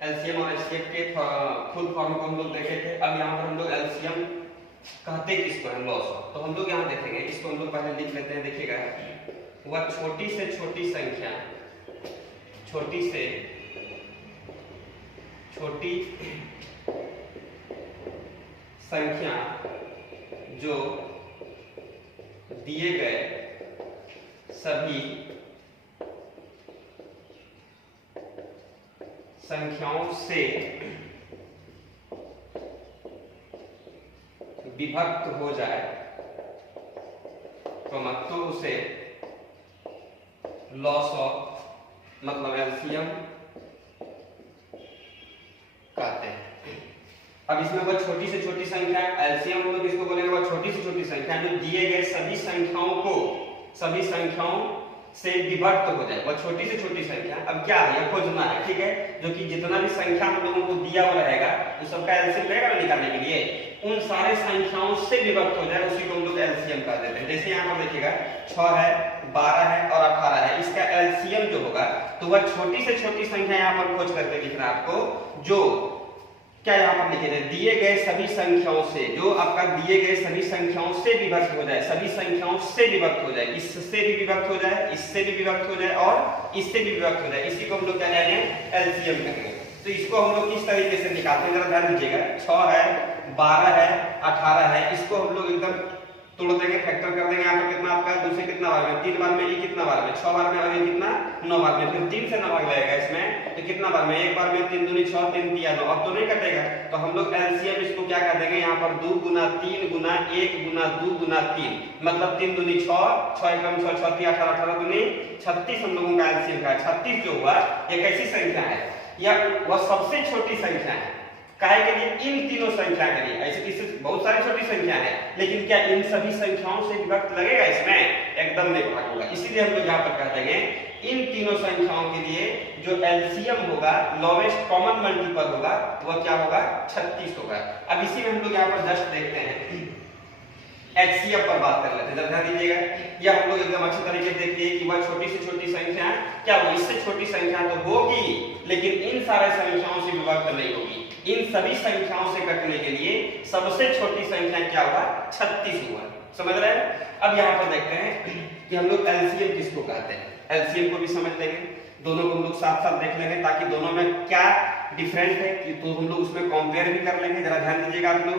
LCM और HCF के full form को हम लोग देखे थे। अब यहाँ पर हम लोग एलसीएम कहते किसको है, लॉस ऑफ। तो हम लोग यहाँ देखेंगे, इसको हम लोग पहले लिख लेते हैं। देखिएगा, वह छोटी से छोटी संख्या, छोटी से छोटी संख्या जो दिए गए सभी संख्याओं से विभक्त हो जाए तो उसे लॉस ऑफ मतलब एलसीएम कहते हैं। अब इसमें वह छोटी से छोटी संख्या, एलसीएम हम लोग किसको बोलेंगे, वह छोटी से छोटी संख्या जो दिए गए सभी संख्याओं से विभक्त हो जाए, वह छोटी से छोटी संख्या। अब क्या है, यह खोजना है, ठीक है, जो कि जितना भी संख्या हम लोगों को दिया हुआ रहेगा उस सबका एलसीएम रहेगा ना निकालने के लिए, उन सारे संख्याओं से विभक्त हो जाए, उसी को हम लोग एलसीएम कह देते हैं। जैसे यहाँ पर देखिएगा 6 है, 12 है और 18 है, इसका एलसीएम जो होगा तो वह छोटी से छोटी संख्या यहाँ पर खोज करके लिखना है आपको, जो क्या यहाँ पर लिखे थे, दिए गए सभी संख्याओं से, जो आपका दिए गए सभी संख्याओं से विभक्त हो जाए, सभी संख्याओं से विभक्त हो जाए, इससे भी विभक्त हो जाए, इससे भी विभक्त हो जाए और इससे भी विभक्त हो जाए, इसी को हम लोग क्या कहेंगे, एलसीएम कहेंगे। तो इसको हम लोग किस तरीके से निकालते हैं, जरा ध्यान दीजिएगा। 6 है, 12 है, 18 है, इसको हम लोग एकदम तोड़ देंगे, फैक्टर कर देंगे। यहाँ पर कितना आपका, 2 से कितना बार में, 3 बार में, ये कितना बार में, 6 बार में, और ये कितना, 9 बार में, फिर 3 से 9 भाग लगेगा इसमें, तो कितना बार में, एक बार में 3 दूनी 6, 3 तिया 9, अब तो नहीं कटेगा, तो हम लोग एलसीएम इसको क्या कर देंगे, यहाँ पर 2 गुना 3 गुना 1 गुना 2 गुना 3, मतलब 3 दूनी 6, 6 एकम 6, 6 3 18, 18 दूनी 36 हम लोगों का एलसीएम का। 36 जो हुआ ये कैसी संख्या है, या वह सबसे छोटी संख्या है, काहे के लिए, इन तीनों संख्या के लिए। ऐसे किसी बहुत सारी छोटी संख्या है, लेकिन क्या इन सभी संख्याओं से विभक्त लगेगा इसमें, एकदम नहीं भाग होगा। इसीलिए हम लोग यहाँ पर कहते हैं इन तीनों संख्याओं के लिए जो एलसीएम होगा, लोवेस्ट कॉमन मल्टीपल होगा, वह क्या होगा, 36 होगा। अब इसी में हम लोग यहाँ पर जस्ट देखते हैं, एचसीएफ पर बात कर लेते हैं, ध्यान दीजिएगा। यह हम लोग एकदम अच्छी तरीके से देखिए कि वह छोटी से छोटी संख्या क्या होगी, इससे छोटी संख्या तो होगी, लेकिन इन सारे संख्याओं से विभक्त नहीं होगी। इन सभी संख्याओं से कटने के लिए सबसे छोटी संख्या क्या होगा, 36 होगा। समझ रहे हैं। अब यहाँ पर देखते हैं कि हम लोग एलसीएम किसको कहते हैं, एलसीएम को भी समझ लेंगे, दोनों को हम लोग साथ साथ देख लेंगे ताकि दोनों में क्या डिफरेंट है कि तो हम लोग उसमें कंपेयर भी कर लेंगे। जरा ध्यान दीजिएगा आप लोग।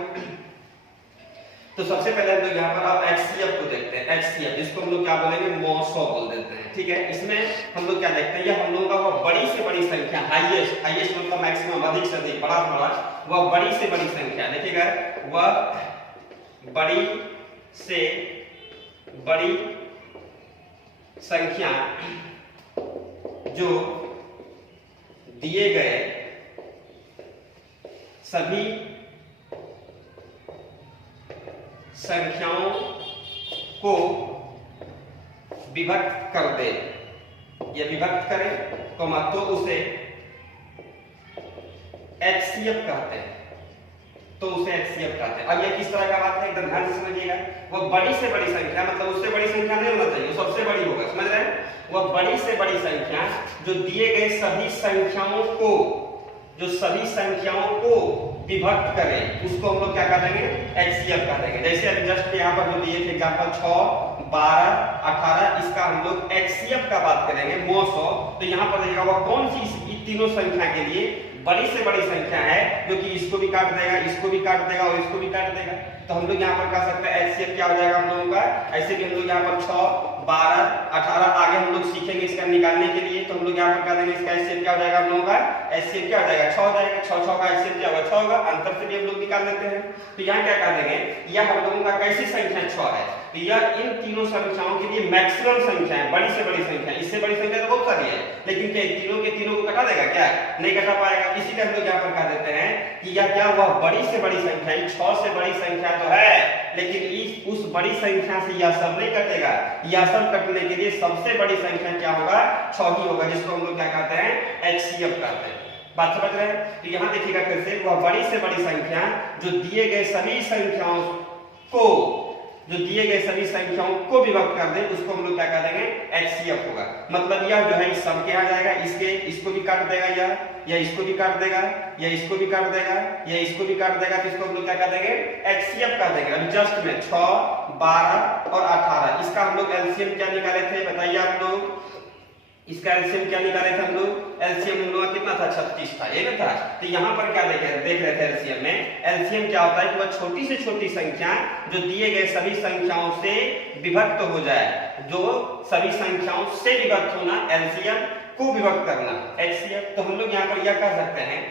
तो सबसे पहले हम लोग यहाँ पर अब एचसीएफ को देखते हैं। एचसीएफ जिसको हम लोग क्या बोलेंगे, मॉसो बोल देते हैं, ठीक है। इसमें हम लोग क्या देखते हैं, यह हम लोगों का वो बड़ी से बड़ी संख्या, हाईएस्ट, हाईएस्ट मतलब मैक्सिमम, अधिक से अधिक, बड़ा से बड़ा, वह बड़ी से बड़ी संख्या, देखिएगा, वह बड़ी से बड़ी संख्या जो दिए गए सभी संख्याओं को विभक्त कर दे, या विभक्त करे तो उसे एचसीएफ कहते हैं, तो उसे एचसीएफ कहते हैं। अब ये किस तरह का बात है, एकदम ध्यान से समझिएगा। वह बड़ी से बड़ी संख्या, मतलब उससे बड़ी संख्या नहीं होना चाहिए, सबसे बड़ी होगा, समझ रहे हैं। वह बड़ी से बड़ी संख्या जो दिए गए सभी संख्याओं को, जो सभी संख्याओं को विभक्त करे, उसको हम लोग क्या कर देंगे, एचसीएफ कर देंगे। जैसे अभी जस्ट यहाँ पर जो दिए थे एग्जांपल 6, 12, 18, इसका हम लोग एचसीएफ का बात करेंगे, मॉसो। तो यहाँ पर देखिएगा वह कौन सी तीनों संख्या के लिए बड़ी से बड़ी संख्या है, जो कि इसको भी काट देगा, इसको भी काट देगा और इसको भी काट देगा। तो हम लोग यहाँ पर कह सकते हैं एचसीएफ क्या हो जाएगा हम लोगों का। ऐसे भी हम लोग यहाँ पर 6, 12, 18 आगे हम लोग सीखेंगे इसका निकालने के लिए। तो हम लोग यहाँ पर कह देंगे इसका एचसीएफ क्या हो जाएगा हम लोगों का, एचसीएफ क्या हो जाएगा, 6 हो जाएगा। 6 का एचसीएफ क्या होगा, 6 होगा। अंतर से भी हम लोग निकाल लेते हैं। तो यहाँ क्या कह देंगे, यह हम लोगों का कैसी संख्या 6 है, तो यह इन तीनों संख्याओं के लिए मैक्सिमम संख्या है, बड़ी से बड़ी संख्या। इससे बड़ी संख्या तो बहुत सारी है, लेकिन क्या तीनों के तीनों को कटा देगा, क्या नहीं कटा पाएगा। इसीलिए हम लोग यहाँ पर कह देते हैं कि यह क्या हुआ, बड़ी से बड़ी संख्या, 6 से बड़ी संख्या तो है, लेकिन उस बड़ी संख्या से यह सब नहीं कटेगा। यह सब कटने के लिए सबसे बड़ी संख्या क्या होगा, 6 ही होगा, जिसको हम लोग क्या कहते हैं, एचसीएफ कहते हैं। बात समझ रहे हैं। तो यहाँ देखिएगा फिर से, वह बड़ी से बड़ी संख्या जो दिए गए सभी संख्याओं को जो दिए गए सभी संख्याओं को विभक्त कर दे उसको हम लोग क्या कह देंगे, एचसीएफ होगा। मतलब यह जो है इस सब के आ जाएगा, इसको भी काट देगा, या इसको भी काट देगा, या इसको भी काट देगा, या इसको भी काट देगा, तो इसको हम लोग क्या कह देंगे, एचसीएफ कह देंगे। अभी जस्ट में 6, 12 और 18 इसका हम लोग एलसीएम क्या निकाले थे बताइए आप लोग, इसका एलसीएम क्या निकाले थे हम लोग, एलसीएम हम लोग कितना था, 36 था, ये ना था। तो यहाँ पर क्या देख रहे थे एलसीएम में, एलसीएम क्या होता है कि वह छोटी से छोटी संख्या जो दिए गए सभी संख्याओं से विभक्त हो जाए, जो सभी संख्याओं से विभक्त होना, एलसीएम को विभक्त करना, एचसीएफ। तो हम लोग यहाँ पर यह कह सकते हैं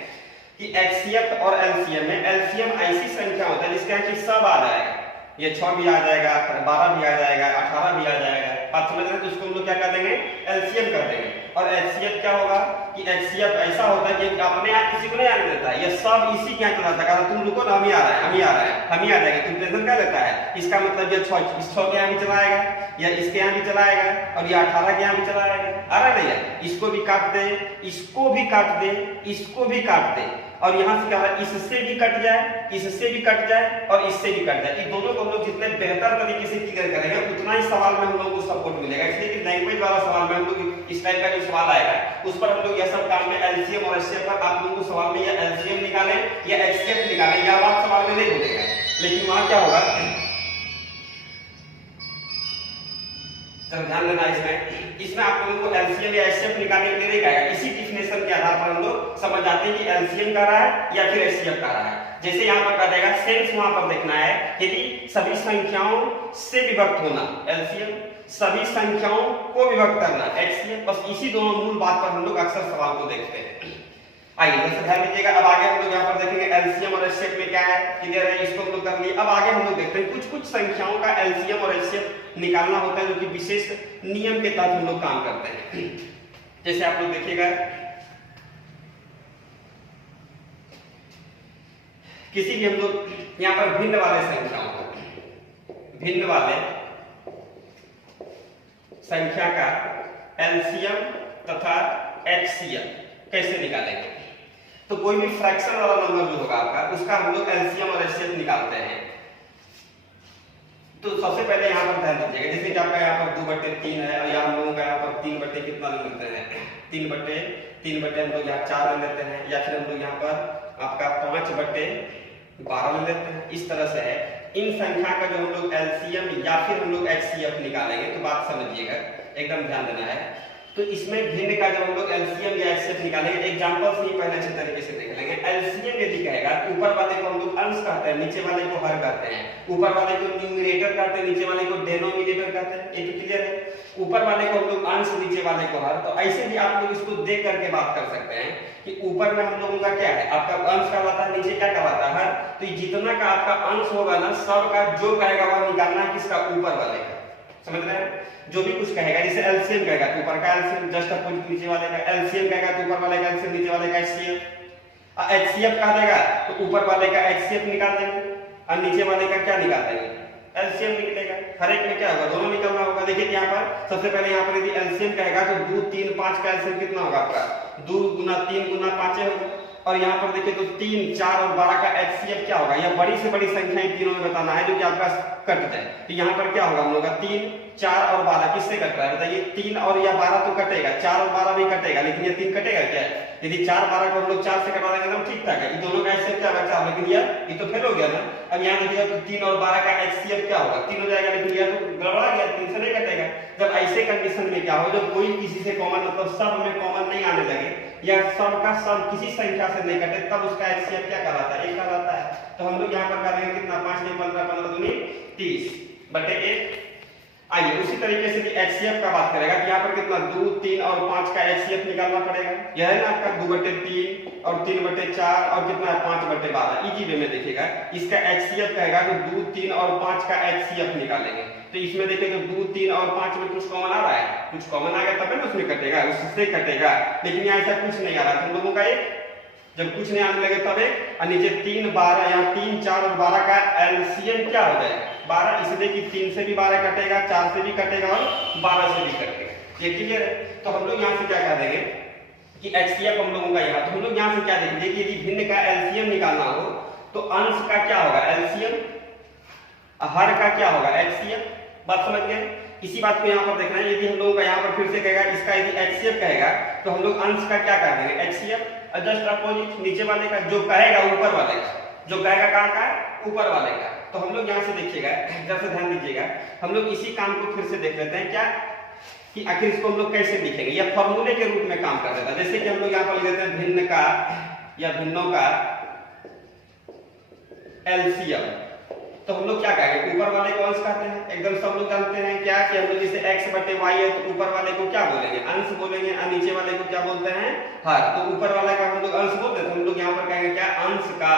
कि एचसीएफ और एलसीएम में, एलसीएम ऐसी संख्या होता है जिसका कि सब आ जाएगा, ये 6 भी आ जाएगा, 12 भी आ जाएगा, 18 भी आ जाएगा, बात समझ रहे हैं, तो उसको हम लोग क्या कर देंगे, एलसीएम कर देंगे। और एचसीएफ क्या होगा कि एचसीएफ ऐसा होता है कि अपने आप किसी को नहीं आने देता है, ये सब इसी के यहाँ चलाता है, तुम रुको ना, हम ही आ रहा है, हम ही आ रहा है, हम ही आ जाएंगे, तुम टेंशन क्या लेता है। इसका मतलब ये 6 इस 6 के यहाँ भी चलाएगा, या इसके यहाँ भी चलाएगा, और ये 18 के यहाँ भी चलाएगा, आ रहा नहीं है, इसको भी काट दे, इसको भी काट दे, इसको भी काट दे, और यहाँ से क्या है, इससे भी कट जाए, इससे भी कट जाए, और इससे भी कट जाए। इन दोनों को हम लोग जितने बेहतर तरीके से क्लियर करेंगे उतना ही सवाल में हम लोग को सपोर्ट मिलेगा। इसलिए कि लैंग्वेज वाला सवाल में हम लोग इस टाइप का जो सवाल आएगा उस पर हम लोग यह सब काम में एलसीएम और एचसीएफ पर आप लोगों को सवाल में या एलसीएम निकालें या एचसीएफ निकालें, यह बात सवाल में नहीं बोलेगा, लेकिन वहां क्या होगा, ध्यान देना इसमें आप लोगों को एलसीएम या एचसीएफ निकालने के लिए नहीं कहेगा, इसी डिफिनेशन के आधार पर हम लोग समझ जाते हैं कि एलसीएम कर रहा है या फिर एचसीएफ कर रहा है। जैसे यहाँ पर कह देगा सेंस, वहां पर देखना है यदि सभी संख्याओं से विभक्त होना, एलसीएम, सभी संख्याओं को विभक्त करना, एचसीएफ, बस इसी दोनों मूल बात पर हम लोग अक्सर सवाल को देखते हैं। आइए जैसे ध्यान दीजिएगा, अब आगे हम लोग यहाँ पर देखेंगे एलसीएम और एचसीएफ में क्या है, क्लियर है, इसको हम लोग कर लिए। अब आगे हम लोग देखते हैं कुछ संख्याओं का एलसीएम और एचसीएफ निकालना होता है जो कि विशेष नियम के तहत हम लोग काम करते हैं। जैसे आप लोग देखिएगा, किसी भी हम लोग यहाँ पर भिन्न वाले संख्याओं को, भिन्न वाले संख्या का एलसीएम तथा एचसीएफ कैसे निकालेंगे। तो कोई भी फ्रैक्शन वाला नंबर जो होगा आपका, उसका हम लोग एलसीएम और एचसीएफ निकालते हैं। तो सबसे पहले यहाँ पर ध्यान दीजिएगा, जैसे कि आपका यहाँ पर 2/3 है, और यहाँ हम लोगों का यहाँ पर 3 कितना ले लेते हैं, 3 हम लोग यहाँ 4 ले लेते हैं, या फिर हम लोग यहाँ पर आपका 5/12 ले लेते हैं। इस तरह से है, इन संख्या का जो हम लोग एलसीएम या फिर हम लोग एचसीएफ निकालेंगे, तो बात समझिएगा, एकदम ध्यान देना है। तो इसमें भिन्न का जब हम लोग एलसीएम या एचसीएफ निकालेंगे, एग्जांपल से ही पहले अच्छे तरीके से देख लेंगे। एलसीएम यदि कहेगा, ऊपर वाले को हम लोग अंश कहते हैं, नीचे वाले को हर कहते हैं, ऊपर वाले को न्यूमरेटर कहते हैं, नीचे वाले को डिनोमिनेटर कहते हैं, ये तो क्लियर है। ऊपर वाले को हम लोग अंश, नीचे वाले को हर। तो ऐसे भी आप लोग इसको देख करके बात कर सकते हैं कि ऊपर में हम लोगों का क्या है, आपका अंश कहलाता है, नीचे क्या कहलाता है, हर। तो जितना का आपका अंश होगा ना, सब का जो कहेगा वह निकालना है किसका, ऊपर वाले का, समझ रहे हैं। जो भी कुछ कहेगा, जैसे एलसीएम कहेगा तो ऊपर का एलसीएम जस्ट अपोजिट नीचे वाले का, एलसीएम कहेगा तो ऊपर वाले का एलसीएम, नीचे वाले का एचसीएफ। एचसीएफ कह देगा तो ऊपर वाले का एचसीएफ निकाल देंगे और नीचे वाले का क्या निकाल देंगे, एलसीएम निकलेगा। हर एक में क्या होगा, दोनों निकलना होगा। देखिए यहाँ पर सबसे पहले यहाँ पर यदि एलसीएम कहेगा तो 2, 3, 5 का एलसीएम कितना होगा आपका, 2 गुना 3 गुना 5 होगा। और यहाँ पर देखिए तो 3, 4 और 12 का एचसीएफ क्या होगा, यह बड़ी से बड़ी संख्या इन तीनों में बताना है जो कि आपका कट जाए। तो यहाँ पर क्या होगा हम लोग का 3, 4 और 12 किससे कट रहा है बताइए, 3 और या 12 तो कटेगा, 4 और 12 भी कटेगा, लेकिन ये 3 कटेगा क्या, यदि 4, 12 को हम लोग 4 से कटा देंगे तो ठीक ठाक है, इन दोनों का एचसीएफ क्या बचा, लेकिन ये तो फेल हो गया ना। अब यहाँ देखिएगा तो 3 और 12 का एचसीएफ क्या होगा, 3 हो जाएगा, लेकिन यह तो गड़बड़ा गया, 3 से नहीं कटेगा। जब ऐसे कंडीशन में क्या हो, जब कोई किसी से कॉमन, मतलब सब में कॉमन नहीं आने लगे या सब का सब किसी संख्या से नहीं कटे, तब उसका एचसीएफ क्या कहलाता है, 1 कहलाता है। तो हम लोग यहाँ पर करेंगे कितना, 5 नहीं 15, 15 दूनी 30/1। आइए उसी तरीके से भी एचसीएफ का बात करेगा कि यहाँ पर कितना 2, 3 और 5 का एचसीएफ निकालना पड़ेगा। यह है ना आपका 2/3 और 3/4 और कितना है 5/12। इजी वे में देखिएगा, इसका एचसीएफ कहेगा तो 2, 3 और 5 का एचसीएफ निकालेंगे। तो इसमें देखिए तो 2, 3 और 5 में कुछ कॉमन आ रहा है, कुछ कॉमन आ गया तब ना उसमें कटेगा, उससे कटेगा। लेकिन यहाँ ऐसा कुछ नहीं आ रहा, तुम लोगों का एक जब कुछ नहीं आने लगे तब एक, और नीचे 3, 12 यहाँ 3, 4 और 12 का एलसीएम क्या हो जाएगा 12, इसलिए कि 3 से भी 12 कटेगा, 4 से भी कटेगा और 12 से भी कटेगा। ये क्लियर है। तो हम लोग यहाँ से क्या कर देंगे कि एचसीएफ हम लोगों का यहाँ, तो हम लोग यहाँ से क्या देखेंगे कि यदि भिन्न का एलसीएम निकालना हो तो अंश का क्या होगा एलसीएम, हर का क्या होगा HCF, बात समझ गए। इसी बात को यहाँ पर देखना है, यदि हम लोगों का यहाँ पर फिर से कहेगा इसका यदि HCF कहेगा तो हम लोग अंश का क्या कर देंगे HCF, और जस्ट अपोजिट नीचे वाले का जो कहेगा ऊपर वाले का, जो कहेगा कहाँ का ऊपर वाले का। तो हम लोग यहाँ से देखिएगा, जरा से ध्यान दीजिएगा, हम लोग इसी काम को फिर से देख लेते हैं क्या कि आखिर इसको हम लोग कैसे लिखेंगे, या फॉर्मूले के रूप में काम कर देता है। जैसे कि हम लोग यहाँ पर लिख देते हैं भिन्न का या भिन्नों का LCM, तो हम लोग क्या कहेंगे ऊपर वाले को अंश कहते हैं, एकदम सब लोग जानते हैं क्या कि हम लोग जैसे x बटे y है तो ऊपर वाले को क्या बोलेंगे अंश बोलेंगे, और नीचे वाले को क्या बोलते हैं हर। तो ऊपर वाला का हम लोग अंश बोलते हैं, तो हम लोग यहाँ पर कहेंगे क्या अंश का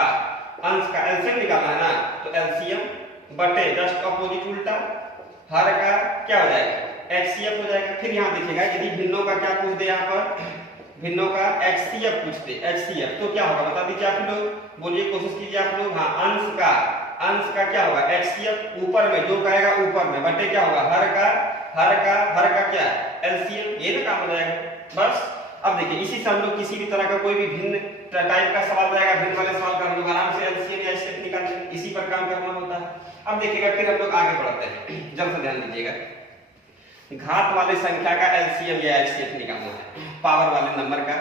LCM निकालना है ना, तो LCM बटे जस्ट अपोजिट उल्टा हर का क्या हो जाएगा HCF हो जाएगा। फिर यहाँ देखिएगा यदि भिन्नों का क्या पूछ दे, यहाँ पर भिन्नों का HCF पूछते HCF, तो क्या होगा बता दीजिए आप लोग, बोलिए कोशिश कीजिए आप लोग। हाँ, अंश का क्या होगा HCF ऊपर में जो कहेगा ऊपर में बटे क्या होगा हर का क्या LCM, ये ना काम हो जाएगा बस। अब देखिए इसी से हम लोग किसी भी तरह का कोई भी भिन्न टाइप का सवाल रहेगा, भिन्न वाले सवाल का हम लोग आराम से LCM या HCF निकाल लेंगे, इसी पर काम करना होता है। अब देखिएगा फिर हम लोग आगे बढ़ते हैं, जल्द से ध्यान दीजिएगा, घात वाले संख्या का LCM या HCF निकालना है, पावर वाले नंबर का।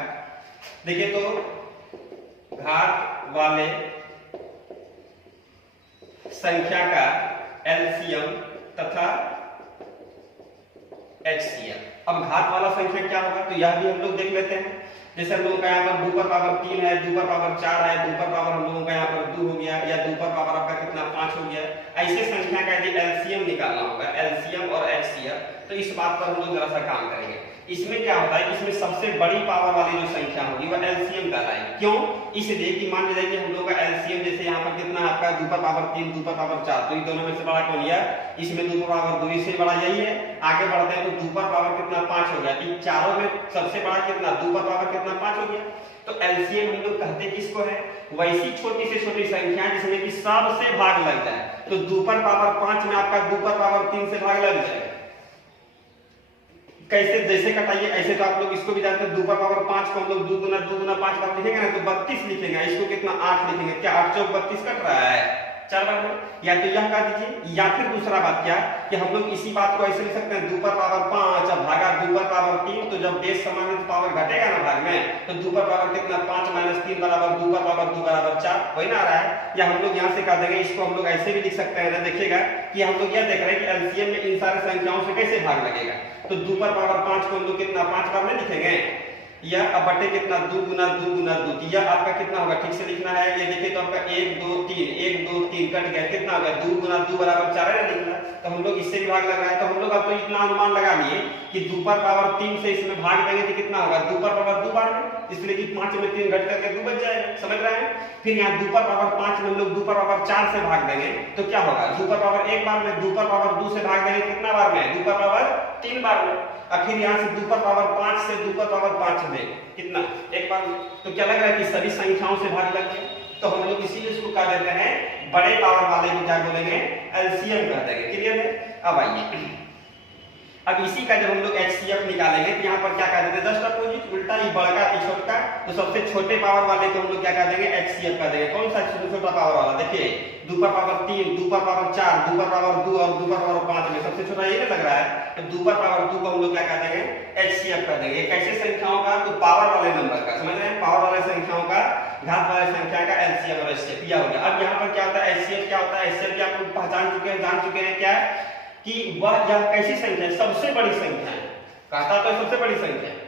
देखिए तो घात वाले संख्या का LCM तथा HCF। अब घात वाला संख्या क्या होगा तो यह भी हम लोग देख लेते हैं। जैसे हम लोगों का यहाँ पर 2 पर पावर 3 है, 2 पर पावर 4 है, 2 पर पावर हम लोगों का यहाँ पर 2 हो गया, या 2 पर पावर आपका कितना 5 हो गया। ऐसे संख्या का यदि LCM निकालना होगा, LCM और HCF, तो इस बात पर हम लोग जरा सा काम करेंगे। इसमें क्या होता है कि इसमें सबसे बड़ी पावर वाली जो संख्या होगी वह LCM कहलाएगी। क्यों? इसलिए कि मान लीजिए कि हम लोग का LCM जैसे यहाँ पर कितना आपका 2 पर पावर 3, 2 पर पावर 4, तो इन दोनों में से बड़ा कौन है, इसमें 2 पर पावर 2, इससे बड़ा यही है। आगे बढ़ते हैं तो 2 पर पावर कितना 5 हो गया, इन चारों में सबसे बड़ा कितना 2 पर पावर कितना 5 हो गया। तो LCM हम लोग कहते किसको है, वैसी छोटी से छोटी संख्या जिसमें कि सबसे भाग लग जाए। तो 2 पर पावर 5 में आपका 2 पर पावर 3 से भाग लग जाए। कैसे, जैसे कटाइए ऐसे, तो आप लोग इसको भी जानते हैं 2 पर पावर 5 को हम लोग 2 गुना 5 बार लिखेंगे ना तो 32 लिखेंगे, इसको कितना 8 लिखेंगे, क्या 8 चौक 32 कट रहा है 4 बार में। या तो यह कह दीजिए, या फिर दूसरा बात क्या कि हम लोग इसी बात को ऐसे लिख सकते हैं 2 पर पावर 5 अब भागा 2 पर पावर 3, तो जब बेस समान है तो पावर घटेगा ना भाग में, तो 2 पर पावर कितना 5 माइनस 3 बराबर 2 पर पावर 2 बराबर 4, वही ना आ रहा है। या हम लोग यहाँ से कह देंगे, इसको हम लोग ऐसे भी लिख सकते हैं ना, देखिएगा कि हम लोग यह देख रहे हैं कि LCM में इन सारे संख्याओं से कैसे भाग लगेगा। तो 2 पर पावर 5 को हम लोग कितना 5 बार में लिखेंगे, या अब बटे कितना 2 गुना 2, तो यह आपका कितना होगा, ठीक से लिखना है। ये देखिए तो आपका 1 2 3 कट गया, कितना हो गया 2 गुना 2 बराबर 4 है लिखना। तो हम लोग इससे भी भाग लग रहा है, तो हम लोग अब तो इतना अनुमान लगा लिए कि 2 पर पावर 3 से इसमें भाग देंगे तो कितना होगा 2 पर पावर 2 बार में, इसलिए कि 5 में 3 घट करके 2 बच जाएगा, समझ रहे हैं। फिर यहाँ 2 पर पावर 5 में हम लोग 2 पर पावर 4 से भाग देंगे तो क्या होगा 2 पर पावर 1 बार में, 2 पर पावर 2 से भाग देंगे कितना बार में 2 पर पावर 3 बार में, और फिर यहाँ से 2 पर पावर 5 से 2 पर पावर 5 में कितना 1 बार में। तो क्या लग रहा है कि सभी संख्याओं से भाग लग गए, तो हम लोग इसीलिए इसको कह देते हैं बड़े पावर वाले को क्या बोलेंगे LCM कह देंगे। क्लियर है। अब आइए, अब इसी का जब हम लोग HCF निकालेंगे तो यहाँ पर क्या कह देते हैं जस्ट अपोजिट उल्टा, ही बड़का ही छोटा, तो सबसे छोटे पावर वाले को हम लोग क्या कह देंगे HCF कह देंगे। कौन सा छोटा पावर वाला, देखिए 2 पर पावर 3, 2 पर पावर 4, 2 पर पावर 2 और 2 पर पावर 5 में सबसे छोटा ये लग रहा है, तो 2 पर पावर 2 को हम लोग क्या कह देंगे HCF कह देंगे। कैसे संख्याओं का, तो पावर वाले नंबर का, समझ रहे हैं, पावर वाले संख्याओं का घात वाले संख्या का LCM और HCF यह हो गया। अब यहाँ पर क्या होता है HCF क्या होता है, HCF आप लोग पहचान चुके हैं, जान चुके हैं क्या कि वह यह कैसी संख्या है, सबसे बड़ी संख्या है। कहता तो सबसे बड़ी संख्या है,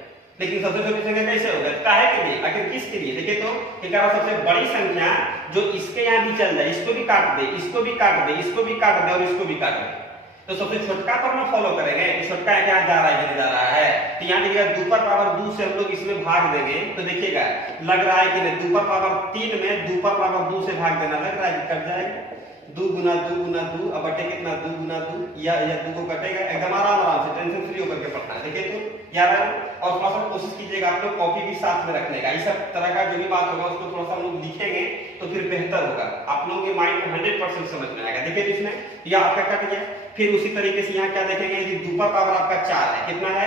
लेकिन सबसे छोटी संख्या कैसे होगा, काहे के लिए, आखिर किसके लिए। देखिए तो क्या सबसे बड़ी संख्या जो इसके यहाँ भी चल जाए, इसको भी काट दे, इसको भी काट दे, इसको भी काट दे और इसको भी काट दे, तो सबसे छोटका पर ना फॉलो करेंगे, छोटका क्या जा रहा है, जा रहा है। तो यहाँ देखिएगा 2 पर पावर 2 से हम लोग इसमें भाग देंगे तो देखिएगा लग रहा है कि नहीं 2 पर पावर 3 में 2 पर पावर 2 से भाग देना, लग रहा है कि कट जाएगा 2 गुना 2 अब बटे कितना 2 गुना 2, या 2 को कटेगा, एकदम आराम से टेंशन फ्री होकर के पढ़ना है। देखिए तो याद है, और थोड़ा सा कोशिश कीजिएगा आप लोग कॉपी भी साथ में रखने का, इस सब तरह का जो भी बात होगा उसको थोड़ा सा हम लोग लिखेंगे तो फिर बेहतर होगा, आप लोगों के माइंड में 100% समझ में आएगा। देखिए इसमें यह आपका कट गया। फिर उसी तरीके से यहाँ क्या देखेंगे कि 2 पर पावर आपका 4 है, कितना है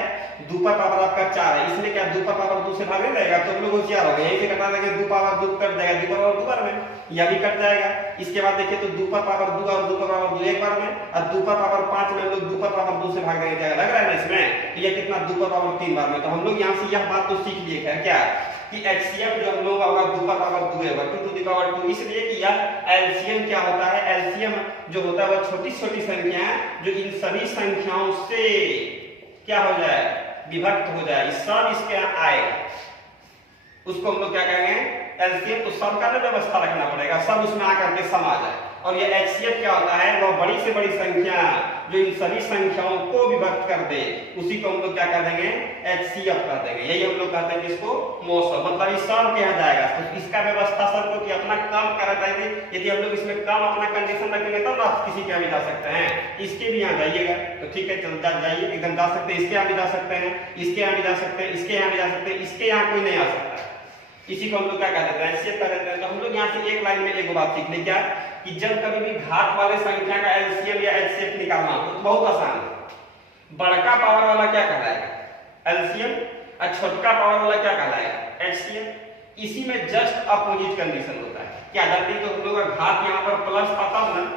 2 पर पावर आपका 4 है, इसमें क्या 2 पर पावर 2 से भागने लगेगा तो हम लोग होशियार हो गए, यहीं से कटा देंगे 2 पावर 2 कट जाएगा, 2 पावर 2 बार में यह भी कट जाएगा। इसके बाद देखिए तो 2 पर पावर 2 और 2 पर पावर 2 एक बार में, और 2 पर पावर 5 में हम लोग 2 पर पावर 2 से भाग देंगे, क्या लग रहा है ना इसमें, तो ये कितना 2 पर पावर 3 बार में। तो हम लोग यहाँ से यह बात तो सीख लिए खैर क्या कि HCF जो हम लोग होगा 2 पर पावर 2 होगा 2 टू द पावर 2, इसलिए कि यह एलसीएम क्या होता है, एलसीएम जो होता है वह छोटी-छोटी संख्याएं जो इन सभी संख्याओं से क्या हो जाए, विभक्त हो जाए, सब इसके यहाँ आएगा, उसको हम लोग क्या कहेंगे एलसीएम। तो सबका ना व्यवस्था रखना पड़ेगा, सब उसमें आकर के समा जाए। और ये HCF क्या होता है, वह बड़ी से बड़ी संख्या जो इन सभी संख्याओं को विभक्त कर दे, उसी को हम लोग क्या कर देंगे HCF कर देंगे। यही हम लोग कहते हैं कि इसको मौसम, मतलब इस सब के यहाँ जाएगा, तो इसका व्यवस्था सबको कि अपना कम करा जाएगी। यदि हम लोग इसमें कम अपना कंडीशन रखेंगे तब आप किसी के यहाँ भी जा सकते हैं, इसके भी यहाँ जाइएगा तो ठीक है, चल जाइए एकदम जा सकते हैं, इसके यहाँ भी जा सकते हैं, इसके यहाँ भी जा सकते हैं, इसके यहाँ भी जा सकते हैं, इसके यहाँ कोई नहीं आ सकता। इसी को हम लोग क्या कह देते हैं HCF कर देते हैं। तो हम लोग यहाँ से एक लाइन में एक बात सीख लें क्या कि जब कभी भी घात वाले संख्या का LCM या HCF निकालना हो तो बहुत आसान है। बड़का पावर वाला क्या कहलाएगा LCM और छोटका पावर वाला क्या कहलाएगा HCF। इसी में जस्ट अपोजिट कंडीशन होता है। क्या जानते हैं तो हम लोग का घात यहाँ पर प्लस था तब ना,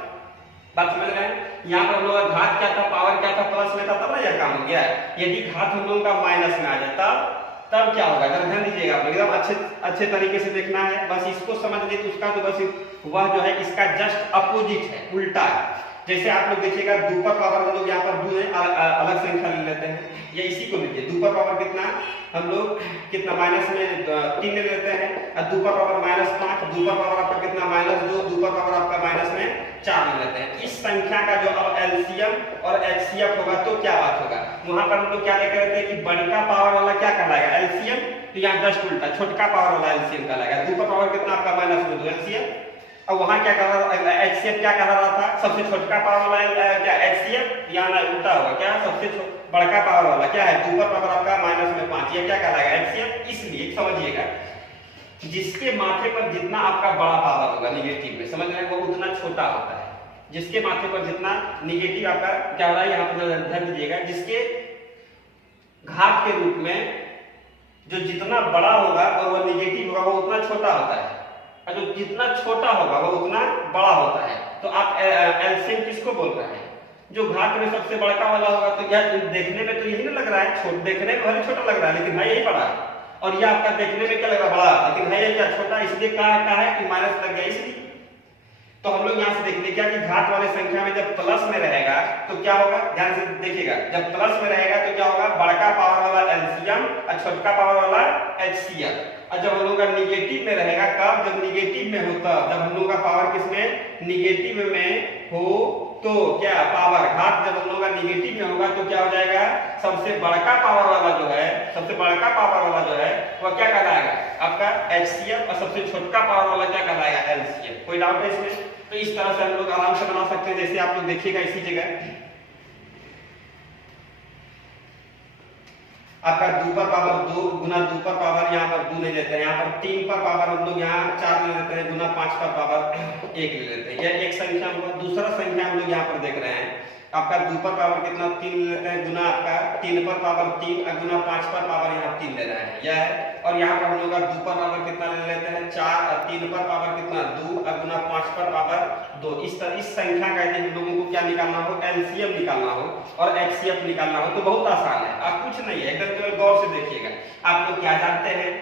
बात समझ रहे हैं, यहाँ पर हम लोग का घात क्या था, पावर क्या था, प्लस में था, तब ना यह काम हो गया। यदि घात हम लोग का माइनस में आ जाता तब क्या होगा, अगर ध्यान दीजिएगा आप एकदम अच्छे तरीके से देखना है, बस इसको समझ लिए तो उसका तो बस वह जो है इसका जस्ट अपोजिट है, उल्टा है। जैसे आप लोग देखिएगा 2 पर पावर हम लोग यहाँ पर 2 है, अलग संख्या ले लेते हैं, या इसी को लीजिए 2 पर पावर कितना हम लोग कितना माइनस में 3 ले लेते हैं, और 2 पर पावर -5, 2 पर पावर आपका कितना -2, 2 पर पावर आपका माइनस में 4 ले लेते हैं। इस संख्या का जो अब LCM और HCF होगा तो क्या बात होगा, वहां पर हम लोग क्या देख रहे थे कि बड़का पावर वाला क्या कहलाएगा LCM, तो यहाँ जस्ट उल्टा छोटका पावर वाला LCM कहलाएगा। 2 पर पावर कितना आपका -2 LCM, और वहां क्या कह रहा HCF क्या कह रहा था, सबसे छोटका पावर वाला क्या HCF, यहाँ उल्टा होगा क्या, सबसे बड़का पावर वाला क्या है 2 पर पावर आपका -5, ये क्या कहलाएगा HCF। इसलिए समझिएगा जिसके माथे पर जितना आपका बड़ा पावर होगा निगेटिव में, समझ रहे हैं, वो उतना छोटा होता है। जिसके माथे पर जितना निगेटिव आपका क्या हो रहा है, यहाँ पर ध्यान दीजिएगा, जिसके घात के रूप में जो जितना बड़ा होगा और वह निगेटिव होगा वो उतना छोटा होता है, और जो जितना छोटा होगा वो उतना बड़ा होता है। तो आप LCM किसको बोल रहे हैं, जो घात में सबसे बड़का वाला होगा। तो यह देखने में तो यही ना लग रहा है, देखने में भले छोटा लग रहा है लेकिन है यही बड़ा है, और यह आपका देखने में क्या लग रहा है बड़ा, लेकिन है ये क्या छोटा, इसलिए कहा है कि माइनस लग गया इसलिए। तो हम लोग यहाँ से देखते क्या कि घात वाले संख्या में जब प्लस में रहेगा तो क्या होगा, ध्यान से देखिएगा, जब प्लस में रहेगा तो क्या होगा, बड़का पावर वाला LCM और छोटका पावर वाला HCF। और जब हम लोग का निगेटिव में रहेगा, कब, जब निगेटिव में होता, जब हम लोग का पावर किसमें निगेटिव में हो तो क्या पावर घात जब हम लोग का निगेटिव में होगा तो क्या हो जाएगा, सबसे बड़का पावर वाला जो है, सबसे बड़का पावर वाला जो है वह क्या कहलाएगा आपका HCF, और सबसे छोटका पावर वाला क्या कहलाएगा LCM। कोई डाउट है इसमें? तो इस तरह से हम लोग आराम से बना सकते हैं। जैसे आप लोग देखिएगा इसी जगह आपका 2 पर पावर 2 गुना 2 पर पावर यहाँ पर 2 ले लेते हैं, यहाँ पर 3 पर पावर हम लोग यहाँ 4 ले लेते हैं, गुना 5 पर पावर 1 ले लेते हैं। यह एक संख्या होगा। दूसरा संख्या हम लोग यहाँ पर देख रहे हैं, आपका 2 पर पावर कितना 3 ले लेते हैं, गुना आपका 3 पर पावर 3 और गुना 5 पर पावर यहाँ 3 ले रहे हैं, यह है। और यहाँ पर हम लोग 2 पर पावर कितना ले लेते हैं 4 और 3 पर पावर कितना 2 और गुना 5 पर पावर 2। इस संख्या का यदि हम लोगों को क्या निकालना हो, LCM निकालना हो और HCF निकालना हो तो बहुत आसान है। आप कुछ नहीं है, एकदम केवल गौर से देखिएगा। आप लोग क्या जानते हैं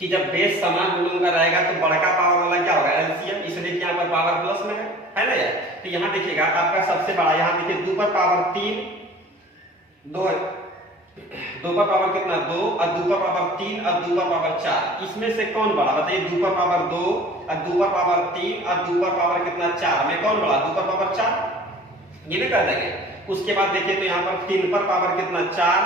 कि जब बेस समान हम लोगों का रहेगा तो बड़का पावर वाला क्या होगा LCM, इसलिए यहाँ पर पावर प्लस में है ना यार। तो यहाँ देखिएगा आपका सबसे बड़ा, यहाँ देखिए 2 पर पावर 3 2 2 पर पावर कितना 2 और 2 पर पावर 3 और 2 पर पावर 4, इसमें से कौन बड़ा बताइए। 2 पर पावर 2 और 2 पर पावर 3 और 2 पर पावर कितना 4 में कौन बड़ा, 2 पर पावर 4, ये नहीं कर देंगे। उसके बाद देखिए तो यहाँ पर 3 पर पावर कितना 4,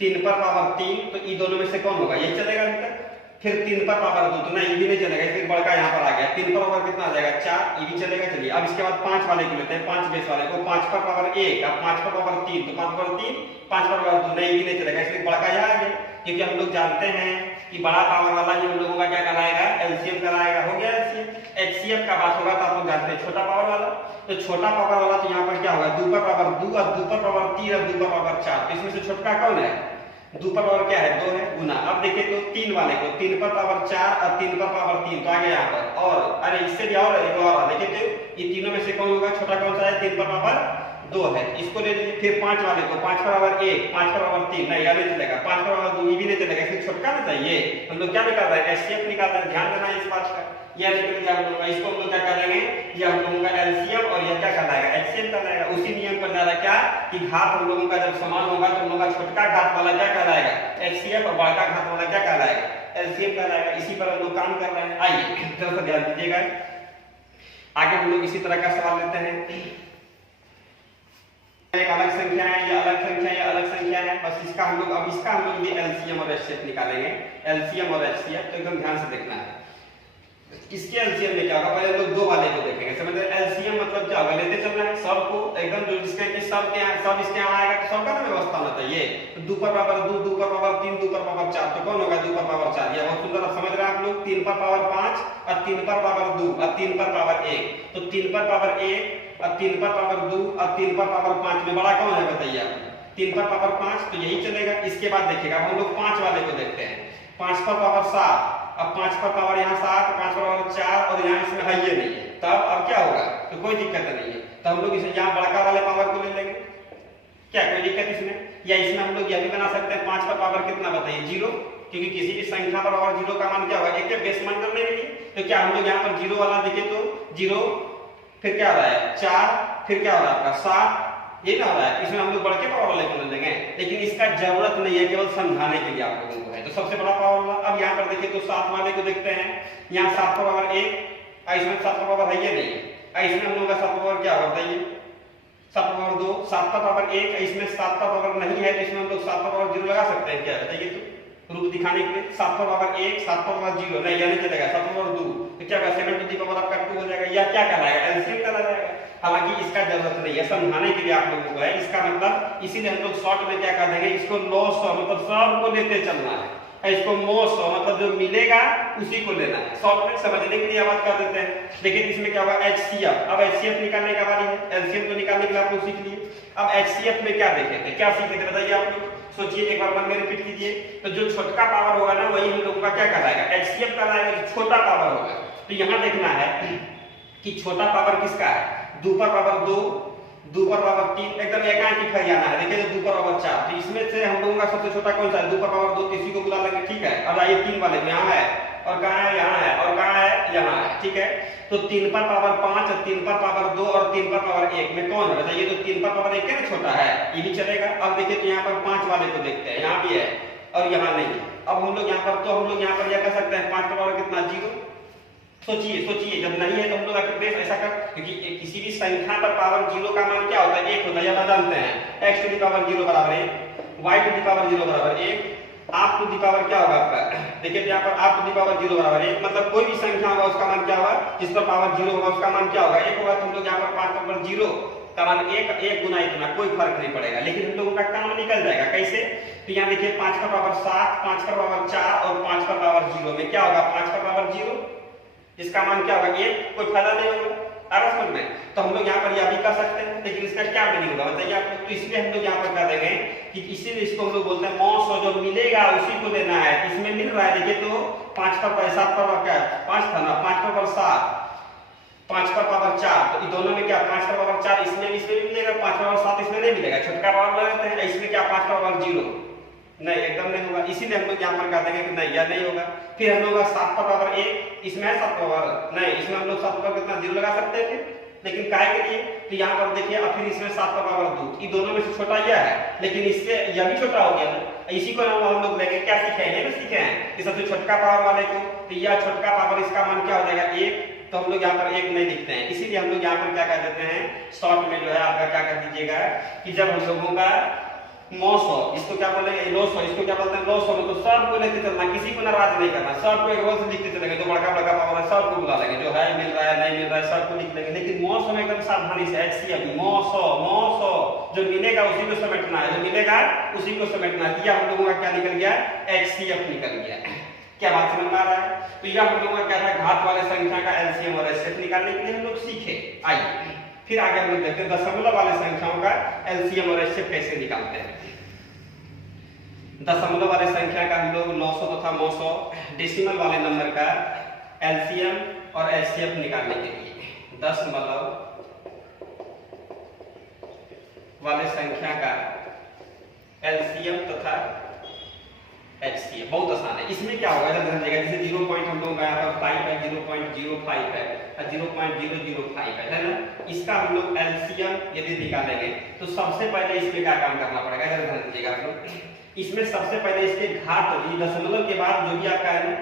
3 पर पावर 3, तो ये दोनों में से कौन होगा, ये चलेगा अभी तक। फिर 3 पर पावर 2 तो नहीं, ये भी नहीं चलेगा, इसलिए बड़का यहाँ पर आ गया। 3 पर पावर कितना आ जाएगा 4, ये भी चलेगा। चलिए अब इसके बाद 5 वाले को लेते हैं, 5 बेस वाले को। 5 पर पावर 1 और 5 पर पावर 3, तो 5 पर 3 5 पर पावर 2 नहीं, ये भी नहीं चलेगा, इसलिए बड़का यहाँ आ गया। क्योंकि हम लोग जानते हैं कि बड़ा पावर वाला जो हम लोगों का क्या कहलाएगा, एलसीएम कहलाएगा। हो गया एलसीएम। एचसीएफ का बात होगा तो आप लोग जानते हैं छोटा पावर वाला। तो छोटा पावर वाला तो यहाँ पर क्या होगा, 2 पर पावर 2 और 2 पर पावर 3 और 2 पर पावर 4। तो इसमें से छोटका कौन है, 2 पर पावर क्या है, 2 है, गुना। अब देखिए तो 3 वाले को 3 पर पावर 4 और 3 पर पावर 3 तो आ गया यहाँ पर। और अरे इससे भी और एक और देखिए तो ये तीनों में से कौन होगा, छोटा कौन सा है, 3 पर पावर 2 है, इसको ले लीजिए। फिर 5 वाले को 5 पर पावर 1, 5 पर पावर 3 नहीं, नहीं चलेगा, 5 पर पावर 2 ये भी नहीं चलेगा, इसलिए छोटका ना चाहिए। हम लोग क्या निकाल रहे हैं, एचसीएफ निकाल रहे हैं, ध्यान देना इस बात का। यह निकल गया हम लोग का, इसको हम लोग क्या करेंगे, ये हम लोगों का एलसीएम और यह क्या कहलाएगा, एचसीएफ कहलाएगा। उसी नियम पर जा रहा है क्या कि घात हम लोगों का जब समान होगा तो हम लोग का छोटका घात वाला क्या कहलाएगा, एचसीएफ, और बड़ा घात वाला क्या कहलाएगा, एलसीएम कहलाएगा। इसी पर हम लोग काम कर रहे हैं। आइए थोड़ा ध्यान दीजिएगा, आगे हम लोग इसी तरह का सवाल लेते हैं। एक अलग संख्या है, ये अलग संख्या, ये अलग संख्या है, बस इसका हम लोग अब इसका हम लोग भी एलसीएम और एचसीएफ निकालेंगे। एलसीएम और एचसीएफ तो एकदम ध्यान से देखना है। इसके एलसीएम में क्या होगा, पहले हम लोग 2 वाले को देखेंगे। समझ रहे, एलसीएम मतलब क्या होगा, लेते चलना है सब को एकदम, जो जिसके कि सब के सब इसके यहाँ आएगा तो सबका ना व्यवस्था होना चाहिए। तो 2 पर पावर 2, 2 पर पावर 3, 2 पर पावर 4 तो कौन होगा, 2 पर पावर 4। ये बहुत सुंदर समझ रहे हैं आप लोग। 3 पर पावर 5 और 3 पर पावर 2 और 3 पर पावर 1, तो 3 पर पावर 1 और 3 पर पावर 2 और 3 पर पावर 5 में बड़ा कौन है बताइए आप, 3 पर पावर 5 तो यही चलेगा। इसके बाद देखिएगा हम लोग 5 वाले को देखते हैं। 5 पर पावर 7, अब 5 पर पावर यहाँ 7, 5 पर पावर 4 और यहाँ इसमें है ये नहीं है, तब अब क्या होगा, तो कोई दिक्कत नहीं है। तो हम लोग इसे यहाँ बड़का वाले पावर को ले लेंगे, क्या कोई दिक्कत इसमें, या इसमें हम लोग यह भी बना सकते हैं 5 पर पावर कितना बताइए, 0, क्योंकि किसी भी संख्या पर पावर 0 का मान क्या होगा, एक के बेस मान करने के लिए। तो क्या हम लोग यहाँ पर 0 वाला देखें तो 0, फिर क्या हो रहा है 4, फिर क्या हो रहा है आपका 7, ये ना हो रहा है। इसमें हम लोग बड़के पावर वाले को ले लेंगे, लेकिन इसका जरूरत नहीं है, केवल समझाने के लिए आप लोगों को है। तो सबसे बड़ा पावर वाला, अब यहाँ पर देखिए तो 7 वाले को देखते हैं। यहाँ 7 पर पावर 1, इसमें 7 पर पावर है ये नहीं है, इसमें हम लोग का 7 पर पावर क्या होता है, 7 पर पावर 2, 7 पर पावर 1, इसमें 7 पर पावर नहीं है, तो इसमें हम लोग 7 पर पावर 0 लगा सकते हैं, क्या बताइए तो रूप दिखाने के लिए। 7 पर पावर 1, 7 पर पावर 0 नहीं, यह नहीं चलेगा। 7 पर पावर 2 तो क्या होगा, 7 टू द पावर आपका 2 हो जाएगा, यह क्या कहलाएगा, एलसीएम कहलाएगा। हालांकि इसका जरूरत नहीं है, समझाने के लिए आप लोगों को है। इसका मतलब इसीलिए हम लोग शॉर्ट में क्या कर देंगे, इसको 900 मतलब सब को लेते चलना है, इसको 900 मतलब जो मिलेगा उसी को लेना है। शॉर्ट में समझने के लिए बात कर देते हैं। देखिए इसमें क्या होगा, एचसीएफ। अब एचसीएफ निकालने का बारी है, एलसीएम तो निकालने के लिए आप लोग सीख लिए। अब एचसीएफ में क्या देखे थे, क्या सीखे थे बताइए आप लोग, सोचिए एक बार मन में रिपीट कीजिए। तो जो छोटका पावर होगा ना वही हम लोगों का क्या कहलाएगा, एचसीएफ कहलाएगा, छोटा पावर होगा। तो यहाँ देखना है कि छोटा पावर किसका है, 2 पर पावर 2, 2 पर पावर 3, एकदम एकांकी फरियाना है। देखिए 2 पर पावर 4, तो इसमें से हम लोगों का सबसे छोटा कौन सा है, 2 पर पावर 2, इसी को बुला लेंगे, ठीक है। अब आइए 3 वाले यहाँ है, और कहाँ है, यहाँ है, और कहाँ है, यहाँ है, ठीक है। तो 3 पर पावर 5, 3 पर पावर 2 और 3 पर पावर 1 में कौन है बताइए, तो 3 पर पावर 1 क्या छोटा है, ये भी चलेगा। अब देखिए तो यहाँ पर 5 वाले को देखते हैं, यहाँ भी है और यहाँ नहीं। अब हम लोग यहाँ पर, तो हम लोग यहाँ पर यह कर सकते हैं 5 पर पावर कितना, 0। सोचिए सोचिए, जब नहीं है तो हम लोग आखिर बेस ऐसा कर, क्योंकि किसी भी संख्या पर पावर 0 का मान क्या होता है, 1 होता है, या जानते हैं। x टू द पावर 0 बराबर 1, y टू द पावर 0 बराबर 1, आप टू द पावर क्या होगा आपका, देखिए यहाँ पर आप टू द पावर 0 बराबर 1, मतलब कोई भी संख्या होगा उसका मान क्या होगा, जिस पर पावर 0 होगा उसका मान क्या होगा, 1 होगा। तो हम लोग यहाँ पर 5 पर 0 का मान 1 गुना इतना, कोई फर्क नहीं पड़ेगा, लेकिन हम लोगों का काम निकल जाएगा कैसे। तो यहाँ देखिए 5 पर पावर 7, 5 पर पावर 4 और 5 पर पावर 0 में क्या होगा, 5 पर पावर 0, इसका मान क्या होगा 1, कोई फायदा नहीं होगा। आराम समझ में, तो हम लोग यहाँ पर यह भी कर सकते हैं, लेकिन इसका क्या मीनिंग होगा बताइए आप लोग। तो इसलिए हम लोग यहाँ पर कर देंगे कि इसीलिए इसको हम लोग बोलते हैं 900 जो मिलेगा उसी को लेना है। इसमें मिल रहा है देखिए तो 5 पर 7 पर क्या 5 था ना, 5 पर 7, 5 पर पावर 4, तो इन दोनों में क्या 5 पर पावर 4 इसमें भी मिलेगा, 5 पर पावर 7 इसमें नहीं मिलेगा, छोटका पावर ले लेते हैं। इसमें क्या 5 पर पावर 0 नहीं, एकदम नहीं होगा। इसीलिए हम लोग यहाँ पर कह देंगे कि नहीं यह नहीं होगा। फिर हम लोग 7 पर पावर 1, इसमें है 7 पावर नहीं, इसमें हम लोग 7 पर कितना 0 लगा सकते थे, लेकिन काय के लिए, तो यहाँ पर देखिए अब फिर इसमें 7 पर पावर 2, इन दोनों में से छोटा यह है, लेकिन इससे यह भी छोटा हो गया ना। इसी को हम लोग लेंगे, क्या सीखे हैं, ये सीखे हैं कि सबसे छोटका पावर वाले को, तो यह छोटका पावर इसका मान क्या हो जाएगा 1, तो हम लोग यहाँ पर 1 नहीं लिखते हैं। इसीलिए हम लोग यहाँ पर क्या कर देते हैं, शॉर्ट में जो है आपका क्या कर दीजिएगा कि जब हम लोगों का 900, इसको क्या बोलेंगे 900, इसको क्या बोलते हैं 900, तो सब को लेते चलना, किसी को नाराज नहीं करना, सब को एक रोज लिखते चलेंगे। जो बड़का बड़का पावर है सब को बुला लेंगे, जो है मिल रहा है नहीं मिल रहा है सबको लिख लेंगे, लेकिन 900 में एकदम सावधानी से, एचसीएफ 900 जो मिलेगा उसी को समेटना है, जो मिलेगा उसी को समेटना है। हम लोगों का क्या निकल गया, एचसीएफ निकल गया। क्या बात समझ में आ रहा है? तो यह हम लोगों का क्या था, घात वाले संख्या का एलसीएम और एचसीएफ निकालने के लिए हम लोग सीखे। आइए फिर आगे हम लोग देखते हैं दशमलव वाले संख्याओं का एलसीएम और एचसीएफ कैसे निकालते हैं। दशमलव वाले संख्या का हम लोग 900 तथा 900 डेसिमल वाले नंबर का एलसीएम और एचसीएफ निकालने के लिए दशमलव वाले संख्या का एलसीएम तथा एचसीएफ बहुत आसान है। इसमें क्या होगा ध्यान दीजिएगा, जैसे 0 पॉइंट हम लोग यहाँ पर 5 है, 0.05 है और 0.005 है ना, इसका हम लोग एलसीएम यदि निकालेंगे तो सबसे पहले इसमें क्या काम करना पड़ेगा, जरा ध्यान दीजिएगा आप लोग। इसमें सबसे पहले इसके घात दशमलव के बाद जो भी आपका है ना,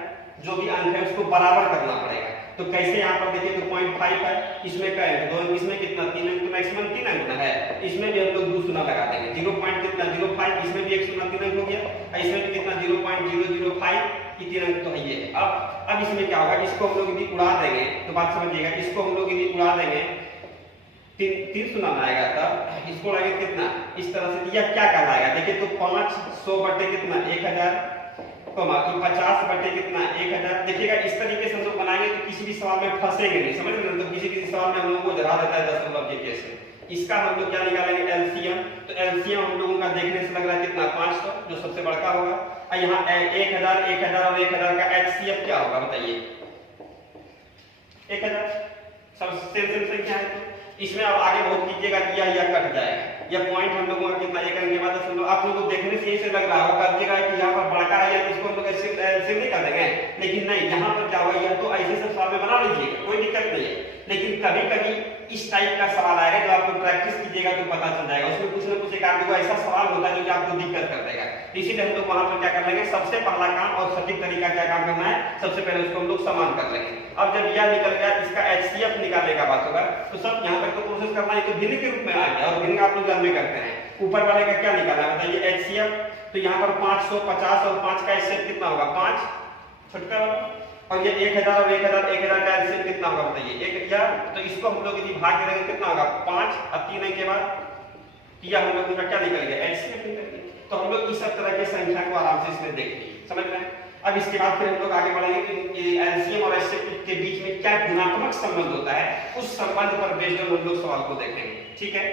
जो भी अंक है उसको बराबर करना पड़ेगा। तो कैसे यहाँ पर देखिए तो 0.5 है, इसमें क्या है 2, इसमें कितना 3 अंक, तो मैक्सिमम 3 अंक है, इसमें भी हम लोग 2 शून्य लगा देंगे। 0.05 इसमें भी 1 शून्य 3 अंक हो गया, इसमें भी कितना 0.005 ये 3 अंक तो है ये। अब इसमें क्या होगा, इसको हम लोग यदि उड़ा देंगे तो बात समझिएगा, इसको हम लोग यदि उड़ा देंगे 3 शून्य आएगा, तब इसको उड़ाएंगे कितना इस तरह से, यह क्या कहलाएगा देखिए तो 500 बटे कितना 1000 50 बटे कितना 1000। देखिएगा इस तरीके से हम लोग बनाएंगे तो किसी भी सवाल में फंसेंगे नहीं, समझ रहे हैं? तो किसी सवाल में हम लोगों को जरा देता है दशमलव के केस में। इसका हम लोग क्या निकालेंगे एलसीएम, तो एलसीएम हम लोगों का देखने से लग रहा है कितना 500 जो सबसे बड़का होगा, और यहाँ 1000 और 1000 का एचसीएफ क्या होगा बताइए 1000 सब सेम संख्या है। तो इसमें अब आगे बहुत कीजिएगा कि यह कट जाएगा, यह पॉइंट हम लोगों का कितना 1 अंक के बाद आप लोगों को देखने से यही से लग रहा होगा करिएगा कि यहाँ पर बड़का है या इसको हम लोग ऐसे नहीं कर देंगे, लेकिन नहीं, यहाँ पर क्या होगा, यह तो ऐसे सब सवाल में बना लीजिएगा कोई दिक्कत नहीं है। लेकिन कभी कभी इस टाइप का सवाल आएगा जो आपको प्रैक्टिस कीजिएगा तो पता चल जाएगा, उसमें कुछ ना कुछ एक आदमी को ऐसा सवाल होता है जो कि आपको दिक्कत कर देगा। इसीलिए हम लोग वहां पर क्या कर लेंगे, सबसे पहला काम और सटीक तरीका क्या काम करना है, सबसे पहले उसको हम लोग समान कर लेंगे। अब जब यह निकल गया इसका एचसीएफ निकालने का बात होगा तो सब यहाँ तक तो प्रोसेस करना है, तो भिन्न के रूप में आ गया और भिन्न आप लोग जन्म में करते हैं। ऊपर वाले का क्या निकालना है बताइए एचसीएफ, तो यहाँ पर 550 और 5 का एचसीएफ कितना होगा 5 छोटका, और ये 1000 और 1000 का एलसीएम कितना होगा बताइए 1000। तो इसको हम लोग यदि भाग करेंगे कितना होगा 5 और 3 के बाद यह हम लोग का क्या निकल गया एचसीएफ निकल गया। तो हम लोग इस तरह की संख्या को आराम से इसमें देख लीजिए, समझ में। अब इसके बाद फिर हम लोग आगे बढ़ेंगे कि एलसीएम और एचसीएफ के बीच में क्या गुणात्मक संबंध होता है, उस संबंध पर बेस्ड हम लोग सवाल को देखेंगे, ठीक है।